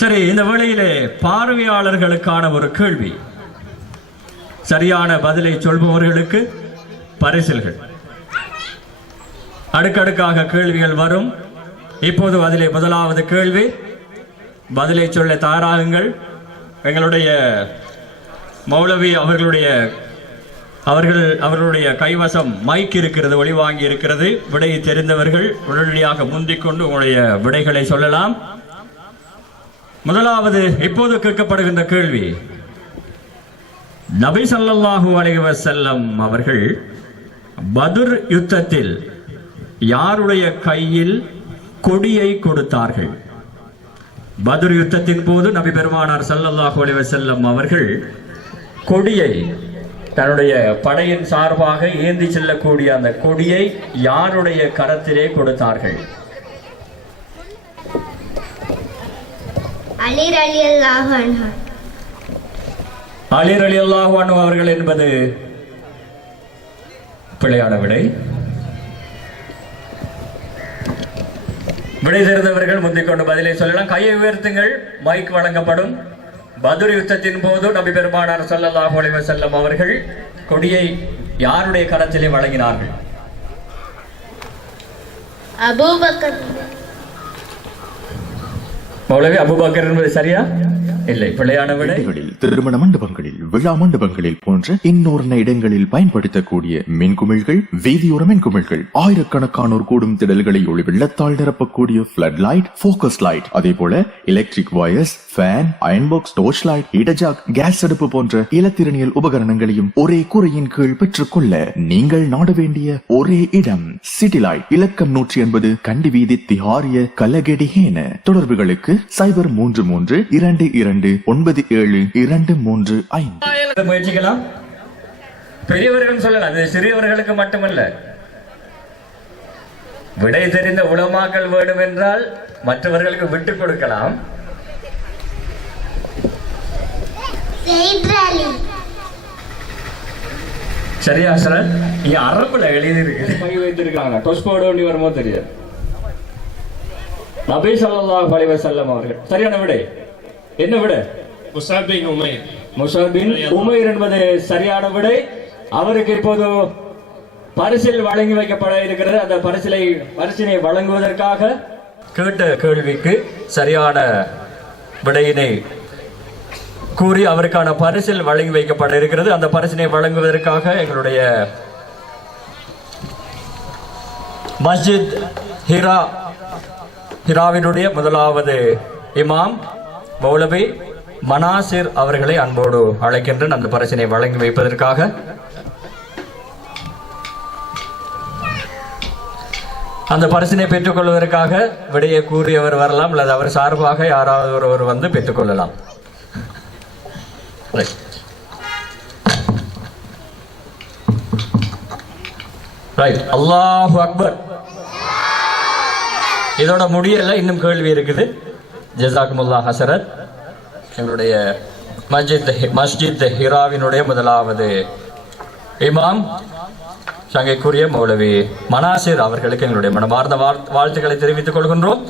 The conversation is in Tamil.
சரி, இந்த வேளையிலே பார்வையாளர்களுக்கான ஒரு கேள்வி. சரியான பதிலை சொல்பவர்களுக்கு பரிசில்கள். அடுக்கடுக்காக கேள்விகள் வரும். இப்போது அதிலே முதலாவது கேள்வி. பதிலை சொல்ல தயாராகுங்கள். எங்களுடைய மௌலவி அவர்களுடைய கைவசம் மைக் இருக்கிறது, ஒளிவாங்கி இருக்கிறது. விடை தெரிந்தவர்கள் உடனடியாக முந்திக்கொண்டு உங்களுடைய விடைகளை சொல்லலாம். முதலாவது இப்போது கேட்கப்படுகின்ற கேள்வி. நபி ஸல்லல்லாஹு அலைஹி வஸல்லம் அவர்கள் பத்ர் யுத்தத்தில் யாருடைய கையில் கொடியை கொடுத்தார்கள்? பத்ர் யுத்தத்தின் போது நபி பெருமானார் ஸல்லல்லாஹு அலைஹி வஸல்லம் அவர்கள் கொடியை, தன்னுடைய படையின் சார்பாக ஏந்தி செல்லக்கூடிய அந்த கொடியை யாருடைய கரத்திலே கொடுத்தார்கள்? அலி ரலியல்லாஹு அன்ஹு. அலி ரலியல்லாஹு அன்ஹு அவர்கள் என்பது பிழையான விடை. விடை தெரிந்தவர்கள் முந்திக்கொண்டு பதிலை சொல்லலாம். கையை உயர்த்துங்கள், மைக் வழங்கப்படும். பத்ர் யுத்தத்தின் போது நபி பெருமானார் ஸல்லல்லாஹு அலைஹி வஸல்லம் அவர்கள் கொடியை யாருடைய கரத்திலே வழங்கினார்கள்? அபூபக்கர். மௌலவி அபூபக்கர் என்பது சரியா? இல்லை, பிழையான விடை. திருமண மண்டபங்களில், விழா மண்டபங்களில் போன்ற இன்னொரு இடங்களில் பயன்படுத்தக்கூடிய மின்குமிழ்கள், வீதியோர மின்குமிழ்கள், ஆயிரக்கணக்கானோர் கூடும் திடல்களை ஒளி வெள்ளத்தால் நிரப்பக்கூடிய பிளட் லைட், போக்கஸ் லைட், அதே போல electric wires, fan, iron box, torch light, இடஜாக், கேஸ் அடுப்பு போன்ற இலத்திரனியல் உபகரணங்களையும் ஒரே கூரையின் கீழ் பெற்றுக் கொள்ள நீங்கள் நாட வேண்டிய ஒரே இடம் சிட்டி லைட். இலக்கம் 180 கண்டி வீதி, திஹாரிய, கலகெடிஹேன. தொடர்புகளுக்கு 0332297235. முயற்சிக்கலாம். பெரியவர்கள் சொல்லலாம், அது சிறியவர்களுக்கு மட்டுமல்ல. விடை தெரிந்த உலமாக்கள் வேண்டும் என்றால் மற்றவர்களுக்கு விட்டுக் கொடுக்கலாம். சரியா சார்? இங்க அரபுல எழுதியிருக்கு, கை வைத்திருக்காங்க. டொஸ்போட ஒண்ணி வருமோ தெரியாது. நபி ஸல்லல்லாஹு அலைஹி வஸல்லம் அவர்கள். சரியான விடை என்ன விடை? முஸஅப் பின் உமைர். முஸஅப் பின் உமைர் என்பது சரியான விடை. அவருக்கு இப்போது பரிசில் வழங்கி வைக்கப்பட இருக்கிறது. அந்த பரிசினை வழங்குவதற்காக கேட்ட கேள்விக்கு சரியான விடையினை கூறி அவருக்கான பரிசில் வழங்கி வைக்கப்பட இருக்கிறது. அந்த பரிசினை வழங்குவதற்காக எங்களுடைய மஸ்ஜித் ஹிராவினுடைய முதலாவது இமாம் மௌலவி மனாசிர் அவர்களை அன்போடு அழைக்கின்றேன் அந்த பரிசினை வழங்கி வைப்பதற்காக. அந்த பரிசினை பெற்றுக் கொள்வதற்காக விடையை கூறியவர் வரலாம், அல்லது அவர் சார்பாக யாராவது ஒருவர் வந்து பெற்றுக் கொள்ளலாம். அல்லாஹு அக்பர். இதோட முடியல, இன்னும் கேள்வி இருக்குது. ஜஸாக்குமுல்லாஹ் ஹஸரத். எங்களுடைய மஸ்ஜித் ஹிராவினுடைய முதலாவது இமாம் சங்கைக்குரிய மௌலவி மனாசிர் அவர்களுக்கு எங்களுடைய மனமார்ந்த வாழ்த்துக்களை தெரிவித்துக் கொள்கின்றோம்.